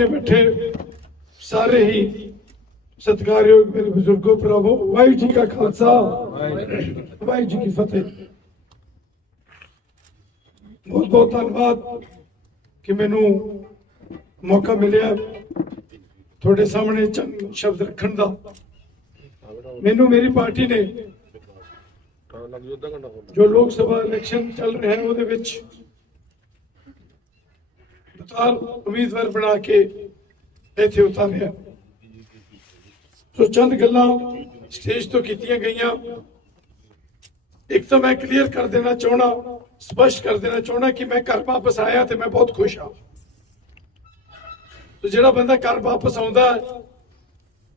ਸਾਹਮਣੇ ਬੈਠੇ ਸਾਰੇ ਹੀ ਸਤਿਕਾਰਯੋਗ ਮੇਰੇ ਬਜ਼ੁਰਗੋ ਭਰਾਵੋ ਵਾਹਿਗੁਰੂ ਜੀ ਕਾ ਖਾਲਸਾ। ਵਾਹਿਗੁਰੂ ਜੀ ਕੀ ਫਤਿਹ। ਬਹੁਤ ਬਹੁਤ ਧੰਨਵਾਦ ਕਿ ਮੈਨੂੰ ਮੌਕਾ ਮਿਲਿਆ ਤੁਹਾਡੇ ਸਾਹਮਣੇ ਚੰਦ ਸ਼ਬਦ ਰੱਖਣ ਦਾ। ਮੈਨੂੰ ਮੇਰੀ ਪਾਰਟੀ ਨੇ ਜੋ ਲੋਕ ਸਭਾ ਇਲੈਕਸ਼ਨ ਚੱਲ ਰਿਹਾ ਹੈ ਉਹਦੇ ਵਿੱਚ ਬਤਾਲ ਉਮੀਦਵਾਰ ਬਣਾ ਕੇ ਇੱਥੇ ਉਤਾਰਿਆ। ਸੋ ਚੰਦ ਗੱਲਾਂ ਸਟੇਜ ਤੋਂ ਕੀਤੀਆਂ ਗਈਆਂ। ਇੱਕ ਤਾਂ ਮੈਂ ਕਲੀਅਰ ਕਰ ਦੇਣਾ ਚਾਹਣਾ ਸਪਸ਼ਟ ਕਰ ਦੇਣਾ ਚਾਹਣਾ ਕਿ ਮੈਂ ਘਰ ਵਾਪਸ ਆਇਆ ਤੇ ਮੈਂ ਬਹੁਤ ਖੁਸ਼ ਹਾਂ। ਤੇ ਜਿਹੜਾ ਬੰਦਾ ਘਰ ਵਾਪਸ ਆਉਂਦਾ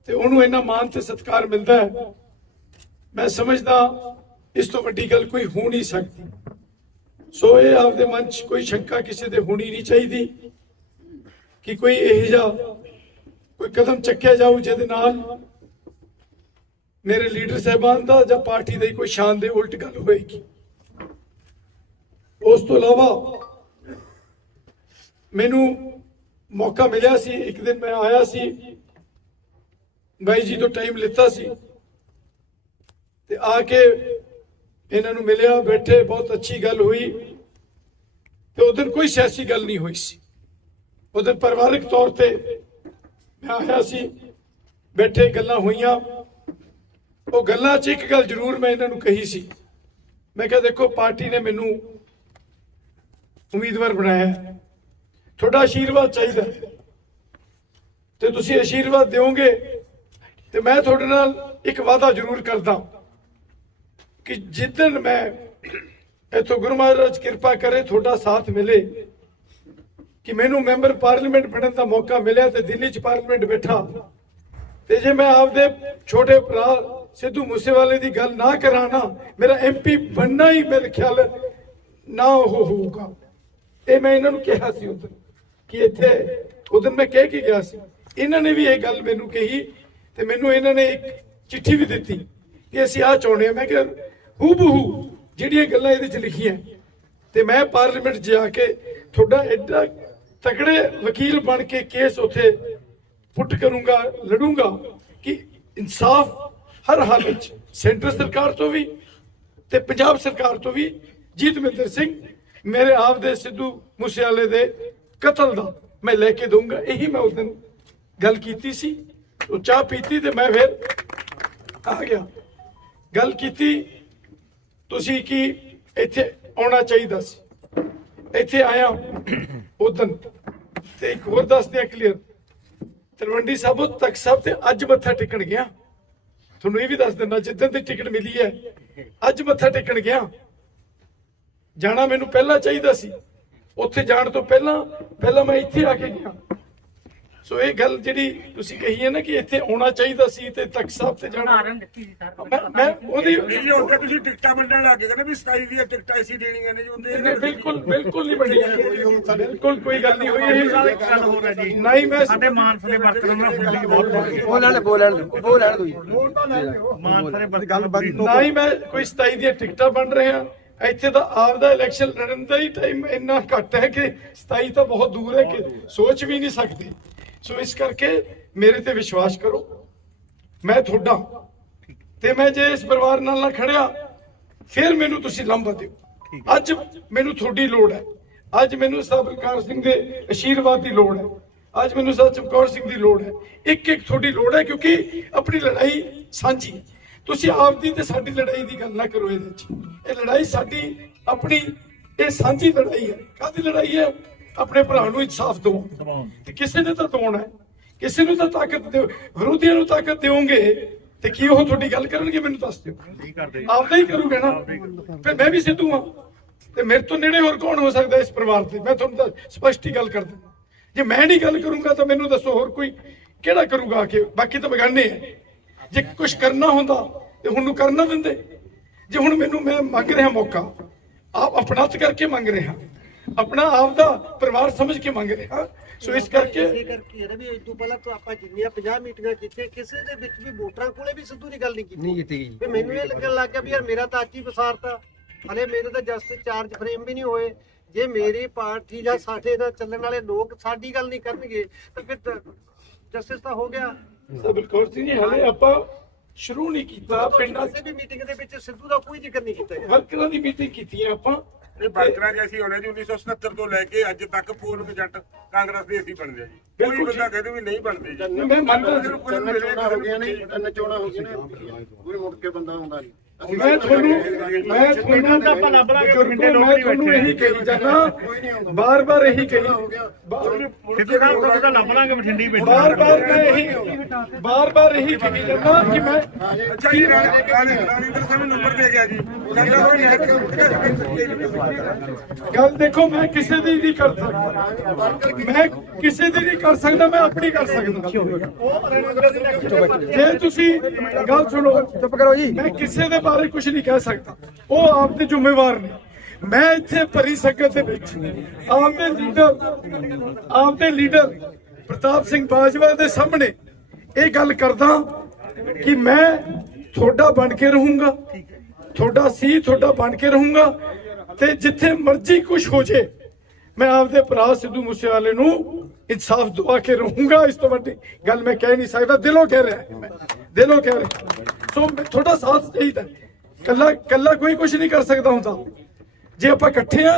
ਤੇ ਉਹਨੂੰ ਇੰਨਾ ਮਾਣ ਤੇ ਸਤਿਕਾਰ ਮਿਲਦਾ ਹੈ, ਮੈਂ ਸਮਝਦਾ ਇਸ ਤੋਂ ਵੱਡੀ ਗੱਲ ਕੋਈ ਹੋ ਨਹੀਂ ਸਕਦੀ। ਸੋ ਇਹ ਆਪਦੇ ਮਨ 'ਚ ਕੋਈ ਸ਼ੰਕਾ ਕਿਸੇ ਦੇ ਹੋਣੀ ਨਹੀਂ ਚਾਹੀਦੀ, ਕਿ ਕੋਈ ਇਹ ਜਿਹਾ ਕੋਈ ਕਦਮ ਚੱਕਿਆ ਜਾਊ ਜਿਹਦੇ ਨਾਲ ਮੇਰੇ ਲੀਡਰ ਸਾਹਿਬਾਨ ਦਾ ਜਾਂ ਪਾਰਟੀ ਦੀ ਕੋਈ ਸ਼ਾਨ ਦੇ ਉਲਟ ਗੱਲ ਹੋਏਗੀ। ਉਸ ਤੋਂ ਇਲਾਵਾ ਮੈਨੂੰ ਮੌਕਾ ਮਿਲਿਆ ਸੀ, ਇੱਕ ਦਿਨ ਮੈਂ ਆਇਆ ਸੀ, ਬਾਈ ਜੀ ਤੋਂ ਟਾਈਮ ਲਿੱਤਾ ਸੀ ਤੇ ਆ ਕੇ ਇਹਨਾਂ ਨੂੰ ਮਿਲਿਆ, ਬੈਠੇ, ਬਹੁਤ ਅੱਛੀ ਗੱਲ ਹੋਈ। ਤੇ ਉਦੋਂ ਕੋਈ ਸਿਆਸੀ ਗੱਲ ਨਹੀਂ ਹੋਈ ਸੀ। ਉਦੋਂ ਪਰਿਵਾਰਕ ਤੌਰ ਤੇ ਮੈਂ ਆਇਆ ਸੀ, ਬੈਠੇ ਗੱਲਾਂ ਹੋਈਆਂ। ਉਹ ਗੱਲਾਂ 'ਚ ਇੱਕ ਗੱਲ ਜ਼ਰੂਰ ਮੈਂ ਇਹਨਾਂ ਨੂੰ ਕਹੀ ਸੀ। ਮੈਂ ਕਿਹਾ, ਦੇਖੋ, ਪਾਰਟੀ ਨੇ ਮੈਨੂੰ ਉਮੀਦਵਾਰ ਬਣਾਇਆ ਤੁਹਾਡਾ ਆਸ਼ੀਰਵਾਦ ਚਾਹੀਦਾ ਹੈ। ਤੇ ਤੁਸੀਂ ਆਸ਼ੀਰਵਾਦ ਦਿਓਗੇ ਤੇ ਮੈਂ ਤੁਹਾਡੇ ਨਾਲ ਇੱਕ ਵਾਅਦਾ ਜ਼ਰੂਰ ਕਰਦਾ ਕਿ ਜਿੱਦਣ ਮੈਂ ਇਥੋਂ ਗੁਰੂ ਮਹਾਰਾਜ ਕਿਰਪਾ ਕਰੇ, ਤੁਹਾਡਾ ਸਾਥ ਮਿਲੇ, ਕਿ ਮੈਨੂੰ ਮੈਂਬਰ ਪਾਰਲੀਮੈਂਟ ਬਣਨ ਦਾ ਮੌਕਾ ਮਿਲਿਆ ਤੇ ਦਿੱਲੀ 'ਚ ਪਾਰਲੀਮੈਂਟ ਬੈਠਾ। ਤੇ ਜੇ ਮੈਂ ਆਪਦੇ ਛੋਟੇ ਭਰਾ ਸਿੱਧੂ ਮੂਸੇਵਾਲੇ ਦੀ ਗੱਲ ਨਾ ਕਰਾਣਾ ਮੇਰਾ ਐਮਪੀ ਬਣਨਾ ਹੀ ਮੇਰੇ ਖਿਆਲ ਨਾ ਉਹ ਹੋਊਗਾ। ਇਹ ਮੈਂ ਇਹਨਾਂ ਨੂੰ ਕਿਹਾ ਸੀ ਉਦੋਂ ਕਿ ਇੱਥੇ ਉਦੋਂ ਮੈਂ ਕਹਿ ਕੇ ਗਿਆ ਸੀ। ਇਹਨਾਂ ਨੇ ਵੀ ਇਹ ਗੱਲ ਮੈਨੂੰ ਕਹੀ ਤੇ ਮੈਨੂੰ ਇਹਨਾਂ ਨੇ ਇੱਕ ਚਿੱਠੀ ਵੀ ਦਿੱਤੀ ਕਿ ਅਸੀਂ ਆਹ ਚਾਹੁੰਦੇ ਹਾਂ। ਮੈਂ ਕਿਹਾ ਹੂ ਬਹੂ ਜਿਹੜੀਆਂ ਗੱਲਾਂ ਇਹਦੇ ਚ ਲਿਖੀਆਂ। ਤੇ ਮੈਂ ਪਾਰਲੀਮੈਂਟ 'ਚ ਜਾ ਕੇ ਤੁਹਾਡਾ ਐਡਾ ਤਕੜੇ ਵਕੀਲ ਬਣ ਕੇ ਕੇਸ ਉਥੇ ਪੁੱਟ ਕਰੂੰਗਾ, ਲੜੂੰਗਾ ਕਿ ਇਨਸਾਫ ਹਰ ਹਾਲਤ 'ਚ ਸੈਂਟਰ ਸਰਕਾਰ ਤੋਂ ਵੀ ਤੇ ਪੰਜਾਬ ਸਰਕਾਰ ਤੋਂ ਵੀ ਜੀਤਮਿੰਦਰ ਸਿੰਘ ਮੇਰੇ ਆਪ ਦੇ ਸਿੱਧੂ ਮੂਸੇਵਾਲੇ ਦੇ ਕਤਲ ਦਾ ਮੈਂ ਲੈ ਕੇ ਦਊਂਗਾ। ਇਹੀ ਮੈਂ ਉਸ ਦਿਨ ਗੱਲ ਕੀਤੀ ਸੀ। ਉਹ ਚਾਹ ਪੀਤੀ ਤੇ ਮੈਂ ਫਿਰ ਆ ਗਿਆ। ਗੱਲ ਕੀਤੀ ਤੁਸੀਂ ਕੀ ਇੱਥੇ ਆਉਣਾ ਚਾਹੀਦਾ ਸੀ? ਇੱਥੇ ਆਇਆ ਉਦੋਂ ਤੇ ਇੱਕ ਹੋਰ ਦੱਸ ਦਿਆਂ ਕਲੀਅਰ ਤਲਵੰਡੀ ਸਾਬੋ ਤੱਕ ਸਭ ਤੇ ਅੱਜ ਮੱਥਾ ਟੇਕਣ ਗਿਆ। ਤੁਹਾਨੂੰ ਇਹ ਵੀ ਦੱਸ ਦਿੰਦਾ, ਜਿੱਦਣ ਦੀ ਟਿਕਟ ਮਿਲੀ ਹੈ, ਅੱਜ ਮੱਥਾ ਟੇਕਣ ਗਿਆ। ਜਾਣਾ ਮੈਨੂੰ ਪਹਿਲਾਂ ਚਾਹੀਦਾ ਸੀ। ਉੱਥੇ ਜਾਣ ਤੋਂ ਪਹਿਲਾਂ ਪਹਿਲਾਂ ਮੈਂ ਇੱਥੇ ਆ ਕੇ ਗਿਆ। ਸੋ ਇਹ ਗੱਲ ਜਿਹੜੀ ਤੁਸੀਂ ਕਹੀ ਹੈ ਨਾ ਕਿ ਇੱਥੇ ਆਉਣਾ ਚਾਹੀਦਾ ਸੀ ਤੇ ਤਖਤ ਸਾਹਿਬ ਤੇ ਜਾਣਾ। ਉਦਾਹਰਨ ਦਿੱਤੀ ਸੀ ਸਰ। ਮੈਂ ਮੈਂ ਉਹਦੀ ਤਾਂ ਤੁਸੀਂ ਟਿਕਟਾਂ ਵੰਡਣ ਲੱਗ ਗਏ ਕਹਿੰਦੇ ਵੀ 27 ਦੀਆਂ ਟਿਕਟਾਂ ਅਸੀਂ ਦੇਣੀਆਂ ਨੇ ਜੀ ਉਹਦੇ ਨਹੀਂ, ਬਿਲਕੁਲ ਬਿਲਕੁਲ ਨਹੀਂ ਬਣੀ। ਬਿਲਕੁਲ ਕੋਈ ਗੱਲ ਨਹੀਂ ਹੋਈ। ਇਹ ਗੱਲ ਹੋ ਰਿਹਾ ਜੀ। ਨਹੀਂ ਮੈਂ ਸਾਡੇ ਮਾਨਸਲੇ ਵਰਕਰਾਂ ਨਾਲ ਹੁੰਦੀ ਬਹੁਤ ਬੋਲਣ ਬੋਲਣ ਬੋਲਣ ਦੋ ਮਾਨਸਲੇ ਵਰਕਰਾਂ ਨਾ ਹੀ ਮੈਂ ਕੋਈ 27 ਦੀਆਂ ਟਿਕਟਾਂ ਬਣ ਰਹੇ ਆ ਇੱਥੇ ਤਾਂ ਆਪਦਾ ਇਲੈਕਸ਼ਨ ਲੜਨ ਦਾ ਹੀ ਟਾਈਮ ਇੰਨਾ ਘੱਟ ਹੈ ਕਿ 27 ਤਾਂ ਬਹੁਤ ਦੂਰ ਹੈ ਕਿ ਸੋਚ ਵੀ ਨਹੀਂ ਸਕਦੇ। ਸੋ ਇਸ ਕਰਕੇ ਮੇਰੇ ਤੇ ਵਿਸ਼ਵਾਸ ਕਰੋ। ਮੈਂ ਤੁਹਾਡਾ ਤੇ ਮੈਂ ਜੇ ਇਸ ਪਰਿਵਾਰ ਨਾਲ ਨਾ ਖੜਿਆ ਫਿਰ ਮੈਨੂੰ ਤੁਸੀਂ ਲੰਬਾ ਦਿਓ। ਅੱਜ ਮੈਨੂੰ ਤੁਹਾਡੀ ਲੋੜ ਹੈ। ਅੱਜ ਮੈਨੂੰ ਸਤਿਕਾਰ ਸਿੰਘ ਦੇ ਅਸ਼ੀਰਵਾਦ ਦੀ ਲੋੜ ਹੈ। ਅੱਜ ਮੈਨੂੰ ਸਤਿਕਾਰ ਸਿੰਘ ਦੀ ਲੋੜ ਹੈ। ਇੱਕ ਇੱਕ ਤੁਹਾਡੀ ਲੋੜ ਹੈ ਕਿਉਂਕਿ ਆਪਣੀ ਲੜਾਈ ਸਾਂਝੀ ਹੈ। ਤੁਸੀਂ ਆਪਦੀ ਤੇ ਸਾਡੀ ਲੜਾਈ ਦੀ ਗੱਲ ਨਾ ਕਰੋ ਇਹਦੇ ਵਿੱਚ। ਇਹ ਲੜਾਈ ਸਾਡੀ ਆਪਣੀ ਇਹ ਸਾਂਝੀ ਲੜਾਈ ਹੈ। ਕਾਹਦੀ ਲੜਾਈ ਹੈ? ਆਪਣੇ ਭਰਾ ਨੂੰ ਇਨਸਾਫ ਦਿਵਾਉਣ ਤੇ ਕਿਸੇ ਨੇ ਤਾਂ ਦਿਵਾਉਣਾ ਹੈ। ਕਿਸੇ ਨੂੰ ਤਾਂ ਤਾਕਤ ਦਿਓ। ਵਿਰੋਧੀਆਂ ਨੂੰ ਤਾਕਤ ਦਿਓਗੇ ਤੇ ਕੀ ਉਹ ਤੁਹਾਡੀ ਗੱਲ ਕਰਨਗੇ ਮੈਨੂੰ ਦੱਸ ਦਿਓ। ਕਰਦੇ। ਆਪਦਾ ਹੀ ਕਰੂਗਾ ਨਾ। ਫਿਰ ਮੈਂ ਵੀ ਸਿੱਧੂ ਹਾਂ। ਤੇ ਮੇਰੇ ਤੋਂ ਨੇੜੇ ਹੋਰ ਕੌਣ ਹੋ ਸਕਦਾ ਇਸ ਪਰਿਵਾਰ ਦੇ? ਮੈਂ ਤੁਹਾਨੂੰ ਤਾਂ ਸਪਸ਼ਟ ਹੀ ਗੱਲ ਕਰ ਦਿੰਦਾ। ਜੇ ਮੈਂ ਨਹੀਂ ਗੱਲ ਕਰੂੰਗਾ ਤਾਂ ਮੈਨੂੰ ਦੱਸੋ ਹੋਰ ਕੋਈ ਕਿਹੜਾ ਕਰੂਗਾ ਕੇ? ਬਾਕੀ ਤਾਂ ਬਗਾਨੇ ਆ। ਜੇ ਕੁਝ ਕਰਨਾ ਹੁੰਦਾ ਤੇ ਹੁਣ ਨੂੰ ਕਰਨਾ ਦਿੰਦੇ। ਜੇ ਹੁਣ ਮੈਨੂੰ ਮੈਂ ਮੰਗ ਰਿਹਾ ਮੌਕਾ ਆਪ ਆਪਣਾਤ ਕਰਕੇ ਮੰਗ ਰਿਹਾ। ਆਪਣਾ ਆਪ ਦਾ ਪਰਿਵਾਰ ਸਮਝ ਕੇ ਮੰਗ ਰਿਹਾ। ਸੋ ਇਸ ਕਰਕੇ ਇਹ ਕਰਕੇ ਇਹਦਾ ਵੀ ਇਸ ਤੋਂ ਪਹਿਲਾਂ ਤਾਂ ਆਪਾਂ ਜਿੰਨੀਆਂ 50 ਮੀਟਿੰਗਾਂ ਕੀਤੀਆਂ ਕਿਸੇ ਦੇ ਵਿੱਚ ਵੀ ਵੋਟਰਾਂ ਕੋਲੇ ਵੀ ਸਿੱਧੂ ਦੀ ਗੱਲ ਨਹੀਂ ਕੀਤੀ। ਨਹੀਂ ਕੀਤੀ ਗਈ। ਤੇ ਮੈਨੂੰ ਇਹ ਲੱਗਣ ਲੱਗ ਗਿਆ ਵੀ ਯਾਰ ਮੇਰਾ ਤਾਂ ਅੱਜ ਹੀ ਵਿਸਾਰਤਾ ਹਲੇ ਮੇਰੇ ਤਾਂ ਜਸਟ ਚਾਰਜ ਫਰੇਮ ਵੀ ਨਹੀਂ ਹੋਏ। ਜੇ ਮੇਰੀ ਪਾਰਟੀ ਜਾਂ ਸਾਡੇ ਨਾਲ ਚੱਲਣ ਵਾਲੇ ਲੋਕ ਸਾਡੀ ਗੱਲ ਨਹੀਂ ਕਰਨਗੇ ਤਾਂ ਫਿਰ ਜਸਟਿਸ ਤਾਂ ਹੋ ਗਿਆ। ਕੌਰ ਸਿੰਘ ਜੀ ਹਲੇ ਆਪਾਂ ਸ਼ੁਰੂ ਨਹੀਂ ਕੀਤਾ। ਪਿੰਡਾਂ ਕਿਸੇ ਵੀ ਮੀਟਿੰਗ ਦੇ ਵਿੱਚ ਸਿੱਧੂ ਦਾ ਕੋਈ ਜ਼ਿਕਰ ਨਹੀਂ ਕੀਤਾ। ਗਿਆ ਵਰਕਰਾਂ ਦੀ ਮੀਟਿੰਗ ਕੀਤੀ ਹੈ ਆਪਾਂ। ਇਹ ਵਰਕਰਾਂ ਜੇ ਅਸੀਂ ਹੋਣੇ ਜੀ 1977 ਤੋਂ ਲੈ ਕੇ ਅੱਜ ਤੱਕ ਪੂਰਨ ਏਜੰਟ ਕਾਂਗਰਸ ਦੇ ਅਸੀਂ ਬਣਦੇ ਆ ਜੀ। ਕੋਈ ਬੰਦਾ ਕਹਿੰਦੇ ਵੀ ਨਹੀਂ ਬਣਦੇ ਜੀ। ਮੈਂ ਮੰਨਦਾ ਜੀ। ਤਿੰਨ ਚੋਣਾਂ ਹੋ ਗਈਆਂ ਨੇ ਤਿੰਨ ਚੋਣਾਂ ਹੋ ਗਈਆਂ ਨੇ। ਕੋਈ ਮੁੜ ਕੇ ਬੰਦਾ ਆਉਂਦਾ ਨਹੀਂ। ਮੈਂ ਤੁਹਾਨੂੰ ਮੈਂ ਤੁਹਾਨੂੰ ਤਾਂ ਆਪਾਂ ਲੱਭ ਲਾਂਗੇ, ਲੋਕ ਨਹੀਂ ਬੈਠੇ। ਇਹੀ ਕਹੀ ਜਾਣਾ ਬਾਰ-ਬਾਰ ਇਹੀ ਕਹੀ। ਸਿੱਧੂ ਸਾਹਿਬ ਤੁਹਾਨੂੰ ਤਾਂ ਲੱਭ ਲਾਂਗੇ ਬਠਿੰਡੀ ਬੈਠੇ ਬਾਰ-ਬਾਰ ਮੈਂ ਇਹੀ ਬਾਰ-ਬਾਰ ਇਹੀ ਕਹੀ ਜਾਂਦਾ ਕਿ ਮੈਂ ਅੱਛਾ ਜੀ ਰਾਣੀ ਰਾਣੀਂਦਰ ਸਿੰਘ ਨੂੰ ਨੰਬਰ ਦੇ ਗਿਆ ਜੀ। ਗੱਲ ਦੇਖੋ ਮੈਂ ਕਿਸੇ ਦੀ ਨਹੀਂ ਕਰ ਸਕਦਾ। ਮੈਂ ਕਿਸੇ ਦੀ ਨਹੀਂ ਕਰ ਸਕਦਾ ਮੈਂ ਆਪਣੀ ਕਰ ਸਕਦਾ। ਜੇ ਤੁਸੀਂ ਗੱਲ ਸੁਣੋ ਚੁੱਪ ਕਰੋ ਜੀ। ਮੈਂ ਕਿਸੇ ਦੇ ਬਾਰੇ ਕੁਝ ਨਹੀਂ ਕਹਿ ਸਕਦਾ। ਉਹ ਆਪ ਦੇ ਜ਼ਿੰਮੇਵਾਰ ਨੇ। ਮੈਂ ਇੱਥੇ ਭਰੀ ਸੰਗਤ ਦੇ ਵਿੱਚ। ਆਪ ਦੇ ਲੀਡਰ ਆਪ ਦੇ ਲੀਡਰ ਪ੍ਰਤਾਪ ਸਿੰਘ ਬਾਜਵਾ ਦੇ ਸਾਹਮਣੇ ਇਹ ਗੱਲ ਕਰਦਾ ਕਿ ਮੈਂ ਤੁਹਾਡਾ ਬਣ ਕੇ ਰਹੂੰਗਾ। ਤੁਹਾਡਾ ਸੀ ਤੁਹਾਡਾ ਬਣ ਕੇ ਰਹੂੰਗਾ। ਤੇ ਜਿੱਥੇ ਮਰਜ਼ੀ ਕੁਝ ਹੋ ਜੇ, ਮੈਂ ਆਪਦੇ ਭਰਾ ਸਿੱਧੂ ਮੂਸੇਵਾਲੇ ਨੂੰ ਇਨਸਾਫ ਦਵਾ ਕੇ ਰਹੂੰਗਾ। ਇਸ ਤੋਂ ਵੱਡੀ ਗੱਲ ਮੈਂ ਕਹਿ ਨਹੀਂ ਸਕਦਾ। ਦਿਲੋਂ ਕਹਿ ਰਿਹਾ। ਦਿਲੋਂ ਕਹਿ ਰਿਹਾ। ਸੋ ਤੁਹਾਡਾ ਸਾਥ ਚਾਹੀਦਾ। ਕੱਲਾ ਕੱਲਾ ਕੋਈ ਕੁਝ ਨਹੀਂ ਕਰ ਸਕਦਾ ਹੁੰਦਾ। ਜੇ ਆਪਾਂ ਇਕੱਠੇ ਆ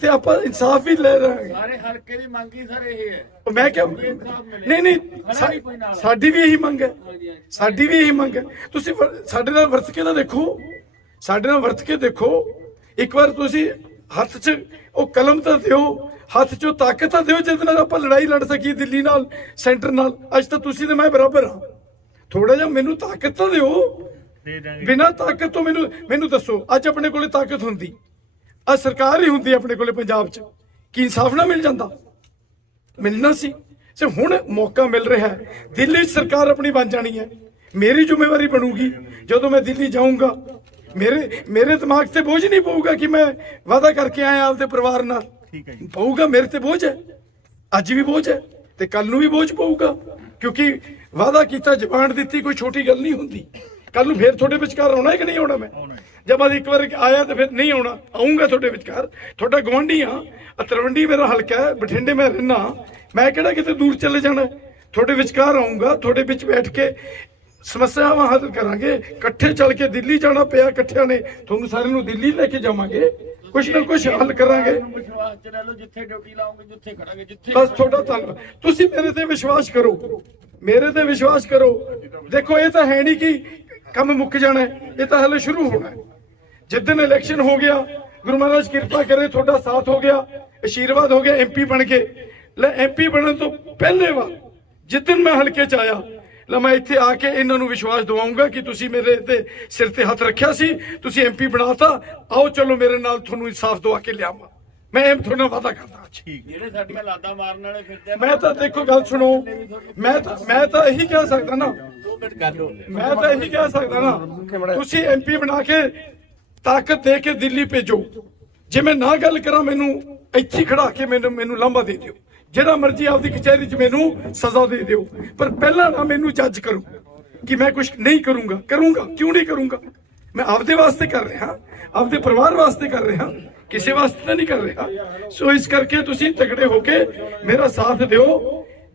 ਤੇ ਆਪਾਂ ਇਨਸਾਫ ਵੀ ਲੈ ਰਹੇ ਹਾਂ ਸਾਰੇ ਹਲਕੇ ਦੀ ਮੰਗ ਹੀ ਸਰ ਇਹ ਹੈ। ਮੈਂ ਕਿਹਾ ਨਹੀਂ ਨਹੀਂ ਸਾਡੀ ਵੀ ਇਹੀ ਮੰਗ ਹੈ। ਸਾਡੀ ਵੀ ਇਹੀ ਮੰਗ ਹੈ। ਤੁਸੀਂ ਸਾਡੇ ਨਾਲ ਵਰਤ ਕੇ ਤਾਂ ਦੇਖੋ। ਸਾਡੇ ਨਾਲ ਵਰਤ ਕੇ ਦੇਖੋ। ਇੱਕ ਵਾਰ ਤੁਸੀਂ ਹੱਥ 'ਚ ਉਹ ਕਲਮ ਤਾਂ ਦਿਓ ਹੱਥ 'ਚੋਂ ਤਾਕਤ ਤਾਂ ਦਿਓ ਜਿਹਦੇ ਨਾਲ ਆਪਾਂ ਲੜਾਈ ਲੜ ਸਕੀਏ ਦਿੱਲੀ ਨਾਲ ਸੈਂਟਰ ਨਾਲ। ਅੱਜ ਤਾਂ ਤੁਸੀਂ ਤੇ ਮੈਂ ਬਰਾਬਰ ਹਾਂ। ਥੋੜਾ ਜਿਹਾ ਮੈਨੂੰ ਤਾਕਤ ਤਾਂ ਦਿਓ। ਦੇ ਦਾਂਗੇ ਬਿਨਾਂ ਤਾਕਤ ਤੋਂ ਮੈਨੂੰ ਮੈਨੂੰ ਦੱਸੋ ਅੱਜ ਆਪਣੇ ਕੋਲੇ ਤਾਕਤ ਹੁੰਦੀ। ਆ ਸਰਕਾਰ ਹੀ ਹੁੰਦੀ ਆਪਣੇ ਕੋਲੇ ਪੰਜਾਬ 'ਚ। ਕੀ ਇਨਸਾਫ ਨਾ ਮਿਲ ਜਾਂਦਾ? ਮਿਲਣਾ ਸੀ। ਸੇ ਹੁਣ ਮੌਕਾ ਮਿਲ ਰਿਹਾ ਹੈ। ਦਿੱਲੀ ਸਰਕਾਰ ਆਪਣੀ ਬਣ ਜਾਣੀ ਹੈ। ਮੇਰੀ ਜ਼ਿੰਮੇਵਾਰੀ ਬਣੂਗੀ। ਜਦੋਂ ਮੈਂ ਦਿੱਲੀ ਜਾਊਂਗਾ ਮੇਰੇ ਮੇਰੇ ਦਿਮਾਗ ਤੇ ਬੋਝ ਨਹੀਂ ਪਊਗਾ ਕਿ ਮੈਂ ਵਾਅਦਾ ਕਰਕੇ ਆਇਆ ਆਪਦੇ ਪਰਿਵਾਰ ਨਾਲ। ਠੀਕ ਹੈ ਪਊਗਾ ਮੇਰੇ ਤੇ ਬੋਝ ਹੈ। ਅੱਜ ਵੀ ਬੋਝ ਹੈ ਤੇ ਕੱਲ ਨੂੰ ਵੀ ਬੋਝ ਪਊਗਾ। ਕਿਉਂਕਿ ਵਾਅਦਾ ਕੀਤਾ ਜ਼ਬਾਨ ਦਿੱਤੀ ਕੋਈ ਛੋਟੀ ਗੱਲ ਨਹੀਂ ਹੁੰਦੀ। ਕੱਲ ਨੂੰ ਫੇਰ ਤੁਹਾਡੇ ਵਿਚਕਾਰ ਆਉਣਾ ਹੈ ਕਿ ਨਹੀਂ ਆਉਣਾ ਮੈਂ? ਜਦ ਬਾਅਦ ਇੱਕ ਵਾਰ ਆਇਆ ਤੇ ਫਿਰ ਨਹੀਂ ਆਉਣਾ ਆਉਂਗਾ ਤੁਹਾਡੇ ਵਿਚਕਾਰ। ਤੁਹਾਡਾ ਗਵਾਂਢੀ ਆ ਅਤਰਵੰਡੀ ਮੇਰਾ ਹਲਕਾ ਹੈ ਬਠਿੰਡੇ ਮੈਂ ਰਹਿਣਾ ਮੈਂ ਕਿਹੜਾ ਕਿਤੇ ਦੂਰ ਚਲੇ ਜਾਣਾ? ਤੁਹਾਡੇ ਵਿਚਕਾਰ ਆਉਂਗਾ ਤੁਹਾਡੇ ਵਿੱਚ ਬੈਠ ਕੇ ਸਮੱਸਿਆਵਾਂ ਹੱਲ ਕਰਾਂਗੇ ਇਕੱਠੇ ਚੱਲ ਕੇ ਦਿੱਲੀ ਜਾਣਾ ਪਿਆ ਇਕੱਠਿਆਂ ਨੇ ਤੁਹਾਨੂੰ ਸਾਰਿਆਂ ਨੂੰ ਦਿੱਲੀ ਲੈ ਕੇ ਜਾਵਾਂਗੇ। ਕੁਛ ਨਾ ਕੁਛ ਹੱਲ ਕਰਾਂਗੇ। ਵਿਸ਼ਵਾਸ ਚ ਰਹਿ ਲਓ ਜਿੱਥੇ ਡਿਊਟੀ ਲਾਉਂਗੇ ਜਿੱਥੇ ਖੜਾਂਗੇ ਜਿੱਥੇ ਬਸ ਤੁਹਾਡਾ ਧੰਨਵਾਦ। ਤੁਸੀਂ ਮੇਰੇ ਤੇ ਵਿਸ਼ਵਾਸ ਕਰੋ। ਮੇਰੇ ਤੇ ਵਿਸ਼ਵਾਸ ਕਰੋ। ਦੇਖੋ ਇਹ ਤਾਂ ਹੈ ਨਹੀਂ ਕਿ ਕੰਮ ਮੁੱਕ ਜਾਣਾ ਇਹ ਤਾਂ ਹਲੇ ਸ਼ੁਰੂ ਹੋਣਾ ਜਿੱਦਨ ਇਲੈਕਸ਼ਨ ਹੋ ਗਿਆ ਗੁਰੂ ਮਹਾਰਾਜ ਕਿਰਪਾ ਕਰੇ ਤੁਹਾਡਾ ਸਾਥ ਹੋ ਗਿਆ ਆਸ਼ੀਰਵਾਦ ਹੋ ਗਿਆ ਐਮਪੀ ਬਣ ਕੇ। ਲੈ ਐਮਪੀ ਬਣਨ ਤੋਂ ਪਹਿਲੇ ਵਾਰ ਜਿੱਦਨ ਮੈਂ ਹਲਕੇ ਚ ਆਇਆ ਲੈ ਮੈਂ ਇੱਥੇ ਆ ਕੇ ਇਹਨਾਂ ਨੂੰ ਵਿਸ਼ਵਾਸ ਦਿਵਾਉਂਗਾ ਕਿ ਤੁਸੀਂ ਮੇਰੇ ਤੇ ਸਿਰ ਤੇ ਹੱਥ ਰੱਖਿਆ ਸੀ ਤੁਸੀਂ ਐਮਪੀ ਬਣਾਤਾ ਆਓ ਚਲੋ ਮੇਰੇ ਨਾਲ ਤੁਹਾਨੂੰ ਇਨਸਾਫ ਦਵਾ ਕੇ ਲਿਆਵਾਂ। ਮੈਂ ਇਹ ਤੁਹਾਡੇ ਨਾਲ ਵਾਅਦਾ ਕਰਦਾ ਅੱਜ ਜਿਹੜੇ ਸਾਡੀਆਂ ਲਾਦਾ ਮਾਰਨ ਵਾਲੇ ਫਿਰਦੇ ਮੈਂ ਤਾਂ ਦੇਖੋ ਗੱਲ ਸੁਣੋ ਮੈਂ ਤਾਂ ਮੈਂ ਤਾਂ ਇਹੀ ਕਹਿ ਸਕਦਾ ਨਾ ਮੈਂ ਤਾਂ ਇਹੀ ਕਹਿ ਸਕਦਾ ਨਾ, ਤੁਸੀਂ ਐਮਪੀ ਬਣਾ ਕੇ ਤਾਕਤ ਦੇ ਕੇ ਦਿੱਲੀ ਭੇਜੋ। ਜੇ ਮੈਂ ਨਾ ਗੱਲ ਕਰਾਂ, ਮੈਨੂੰ ਇੱਥੇ ਖੜਾ ਕੇ ਮੈਨੂੰ ਮੈਨੂੰ ਲਾਂਭਾ ਦੇ ਦਿਓ। ਜਿਹੜਾ ਮਰਜ਼ੀ ਆਪਦੀ ਕਚਹਿਰੀ 'ਚ ਮੈਨੂੰ ਸਜ਼ਾ ਦੇ ਦਿਓ। ਪਰ ਪਹਿਲਾਂ ਨਾ ਮੈਨੂੰ ਜੱਜ ਕਰੋ ਕਿ ਮੈਂ ਕੁਝ ਨਹੀਂ ਕਰੂੰਗਾ। ਕਰੂੰਗਾ? ਕਿਉਂ ਨਹੀਂ ਕਰੂੰਗਾ? ਮੈਂ ਆਪਦੇ ਵਾਸਤੇ ਕਰ ਰਿਹਾ, ਆਪਦੇ ਪਰਿਵਾਰ ਵਾਸਤੇ ਕਰ ਰਿਹਾ, ਕਿਸੇ ਵਾਸਤੇ ਤਾਂ ਨਹੀਂ ਕਰ ਰਿਹਾ। ਸੋ ਇਸ ਕਰਕੇ ਤੁਸੀਂ ਤਗੜੇ ਹੋ ਕੇ ਮੇਰਾ ਸਾਥ ਦਿਓ।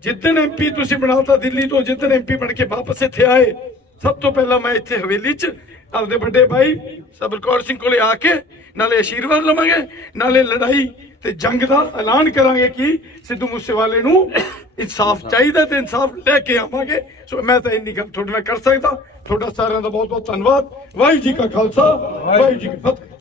ਜਿੱਦਣ ਐਮਪੀ ਤੁਸੀਂ ਬਣਾਤਾ ਦਿੱਲੀ ਤੋਂ, ਜਿੱਦਣ ਐਮਪੀ ਬਣ ਕੇ ਵਾਪਸ ਇੱਥੇ ਆਏ, ਸਭ ਤੋਂ ਪਹਿਲਾਂ ਮੈਂ ਇੱਥੇ ਹਵੇਲੀ 'ਚ ਆਪਦੇ ਵੱਡੇ ਭਾਈ ਸਬਰਕੌਰ ਸਿੰਘ ਕੋਲੇ ਆ ਕੇ ਨਾਲੇ ਆਸ਼ੀਰਵਾਦ ਲਵਾਂਗੇ, ਨਾਲੇ ਲੜਾਈ ਤੇ ਜੰਗ ਦਾ ਐਲਾਨ ਕਰਾਂਗੇ ਕਿ ਸਿੱਧੂ ਮੂਸੇਵਾਲੇ ਨੂੰ ਇਨਸਾਫ ਚਾਹੀਦਾ ਤੇ ਇਨਸਾਫ ਲੈ ਕੇ ਆਵਾਂਗੇ। ਸੋ ਮੈਂ ਤਾਂ ਇੰਨੀ ਗੱਲ ਤੁਹਾਡੇ ਨਾਲ ਕਰ ਸਕਦਾ। ਤੁਹਾਡਾ ਸਾਰਿਆਂ ਦਾ ਬਹੁਤ ਬਹੁਤ ਧੰਨਵਾਦ। ਵਾਹਿਗੁਰੂ ਜੀ ਕਾ ਖਾਲਸਾ, ਵਾਹਿਗੁਰੂ ਜੀ ਕੀ ਫਤਿਹ।